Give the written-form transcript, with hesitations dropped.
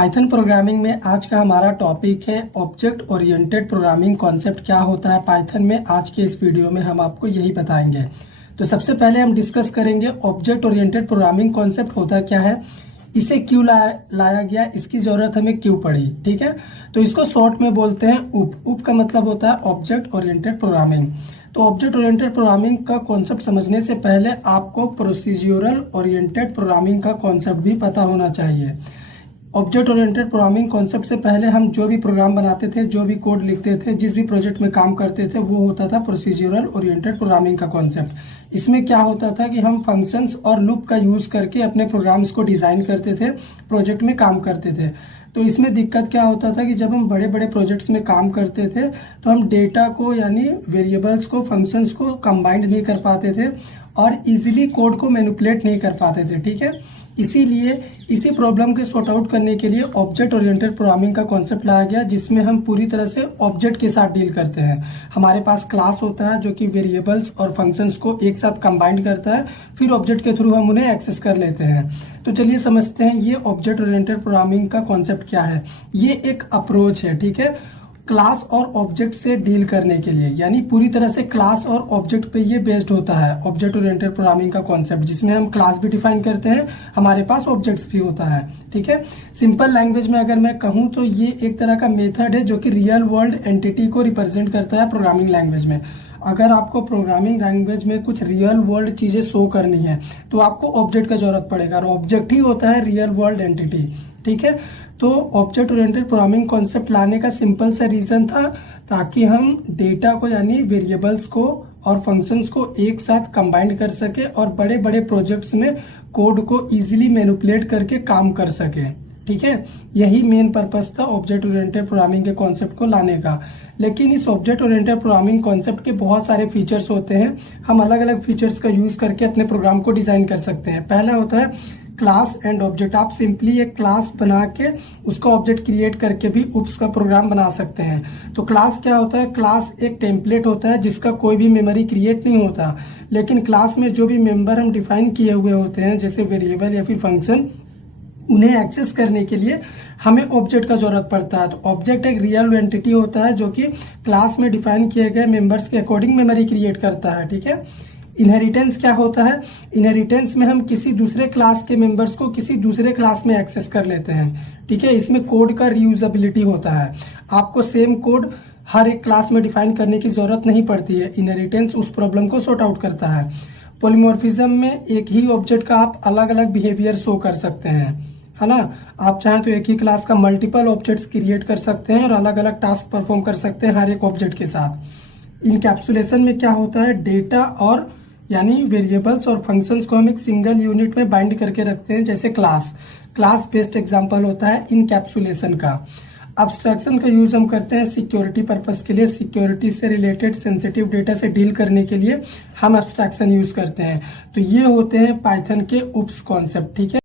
Python programming में आज का हमारा टॉपिक है ऑब्जेक्ट ओरिएंटेड प्रोग्रामिंग कॉन्सेप्ट क्या होता है पाइथन में। आज के इस वीडियो में हम आपको यही बताएंगे। तो सबसे पहले हम डिस्कस करेंगे ऑब्जेक्ट ओरिएंटेड प्रोग्रामिंग कॉन्सेप्ट होता क्या है, इसे क्यों लाया गया, इसकी जरूरत हमें क्यों पड़ी। ठीक है, तो इसको शॉर्ट में बोलते हैं उप का मतलब होता है ऑब्जेक्ट ओरिएंटेड प्रोग्रामिंग। तो ऑब्जेक्ट ओरिएंटेड प्रोग्रामिंग का कॉन्सेप्ट समझने से पहले आपको प्रोसीड्यूरल ओरिएंटेड प्रोग्रामिंग का कॉन्सेप्ट भी पता होना चाहिए। ऑब्जेक्ट ओरिएंटेड प्रोग्रामिंग कॉन्सेप्ट से पहले हम जो भी प्रोग्राम बनाते थे, जो भी कोड लिखते थे, जिस भी प्रोजेक्ट में काम करते थे, वो होता था प्रोसीड्यूरल ओरिएंटेड प्रोग्रामिंग का कॉन्सेप्ट। इसमें क्या होता था कि हम फंक्शंस और लूप का यूज करके अपने प्रोग्राम्स को डिजाइन करते थे, प्रोजेक्ट में काम करते थे। तो इसमें दिक्कत क्या होता था कि जब हम बड़े बड़े प्रोजेक्ट्स में काम करते थे तो हम डेटा को यानी वेरिएबल्स को, फंक्शंस को कंबाइंड नहीं कर पाते थे और इजीली कोड को मैनिपुलेट नहीं कर पाते थे। ठीक है, इसीलिए इसी प्रॉब्लम के सॉर्ट आउट करने के लिए ऑब्जेक्ट ओरिएंटेड प्रोग्रामिंग का कॉन्सेप्ट लाया गया, जिसमें हम पूरी तरह से ऑब्जेक्ट के साथ डील करते हैं। हमारे पास क्लास होता है जो कि वेरिएबल्स और फंक्शंस को एक साथ कंबाइंड करता है, फिर ऑब्जेक्ट के थ्रू हम उन्हें एक्सेस कर लेते हैं। तो चलिए समझते हैं ये ऑब्जेक्ट ओरिएंटेड प्रोग्रामिंग का कॉन्सेप्ट क्या है। ये एक अप्रोच है, ठीक है, क्लास और ऑब्जेक्ट से डील करने के लिए, यानी पूरी तरह से क्लास और ऑब्जेक्ट पे ये बेस्ड होता है ऑब्जेक्ट ओरिएंटेड प्रोग्रामिंग का कॉन्सेप्ट, जिसमें हम क्लास भी डिफाइन करते हैं, हमारे पास ऑब्जेक्ट्स भी होता है। ठीक है, सिंपल लैंग्वेज में अगर मैं कहूँ तो ये एक तरह का मेथड है जो कि रियल वर्ल्ड एंटिटी को रिप्रेजेंट करता है प्रोग्रामिंग लैंग्वेज में। अगर आपको प्रोग्रामिंग लैंग्वेज में कुछ रियल वर्ल्ड चीजें शो करनी है तो आपको ऑब्जेक्ट का जरूरत पड़ेगा और ऑब्जेक्ट ही होता है रियल वर्ल्ड एंटिटी। ठीक है, तो ऑब्जेक्ट ओरिएंटेड प्रोग्रामिंग कॉन्सेप्ट लाने का सिंपल सा रीजन था ताकि हम डेटा को यानी वेरिएबल्स को और फंक्शंस को एक साथ कंबाइंड कर सके और बड़े बड़े प्रोजेक्ट्स में कोड को इजीली मैनिपुलेट करके काम कर सके। ठीक है, यही मेन पर्पस था ऑब्जेक्ट ओरिएंटेड प्रोग्रामिंग के कॉन्सेप्ट को लाने का। लेकिन इस ऑब्जेक्ट ओरिएंटेड प्रोग्रामिंग कॉन्सेप्ट के बहुत सारे फीचर्स होते हैं, हम अलग अलग फीचर्स का यूज करके अपने प्रोग्राम को डिजाइन कर सकते हैं। पहला होता है क्लास एंड ऑब्जेक्ट। आप सिंपली एक क्लास बना के उसका ऑब्जेक्ट क्रिएट करके भी उप्स का प्रोग्राम बना सकते हैं। तो क्लास क्या होता है, क्लास एक टेम्पलेट होता है जिसका कोई भी मेमोरी क्रिएट नहीं होता, लेकिन क्लास में जो भी मेंबर हम डिफाइन किए हुए होते हैं जैसे वेरिएबल या फिर फंक्शन, उन्हें एक्सेस करने के लिए हमें ऑब्जेक्ट का जरूरत पड़ता है। तो ऑब्जेक्ट एक रियल एंटिटी होता है जो कि क्लास में डिफाइन किए गए मेंबर्स के अकॉर्डिंग मेमोरी क्रिएट करता है। ठीक है, इनहेरिटेंस क्या होता है, इनहेरिटेंस में हम किसी दूसरे क्लास के मेंबर्स को किसी दूसरे क्लास में एक्सेस कर लेते हैं। ठीक है, इसमें कोड का रीयूजेबिलिटी होता है, आपको सेम कोड हर एक क्लास में डिफाइन करने की जरूरत नहीं पड़ती है। इनहेरिटेंस उस प्रॉब्लम को सॉर्ट आउट करता है। पॉलीमॉर्फिज्म में एक ही ऑब्जेक्ट का आप अलग अलग बिहेवियर शो कर सकते हैं, है ना। आप चाहें तो एक ही क्लास का मल्टीपल ऑब्जेक्ट्स क्रिएट कर सकते हैं और अलग अलग टास्क परफॉर्म कर सकते हैं हर एक ऑब्जेक्ट के साथ। इनकैप्सुलेशन में क्या होता है, डेटा और यानी वेरिएबल्स और फंक्शंस को हम एक सिंगल यूनिट में बाइंड करके रखते हैं, जैसे क्लास बेस्ड एग्जांपल होता है इनकैप्सुलेशन का। अब्स्ट्रैक्शन का यूज हम करते हैं सिक्योरिटी पर्पस के लिए, सिक्योरिटी से रिलेटेड सेंसिटिव डेटा से डील करने के लिए हम अब्स्ट्रैक्शन यूज करते हैं। तो ये होते हैं पाइथन के उप्स कॉन्सेप्ट। ठीक है।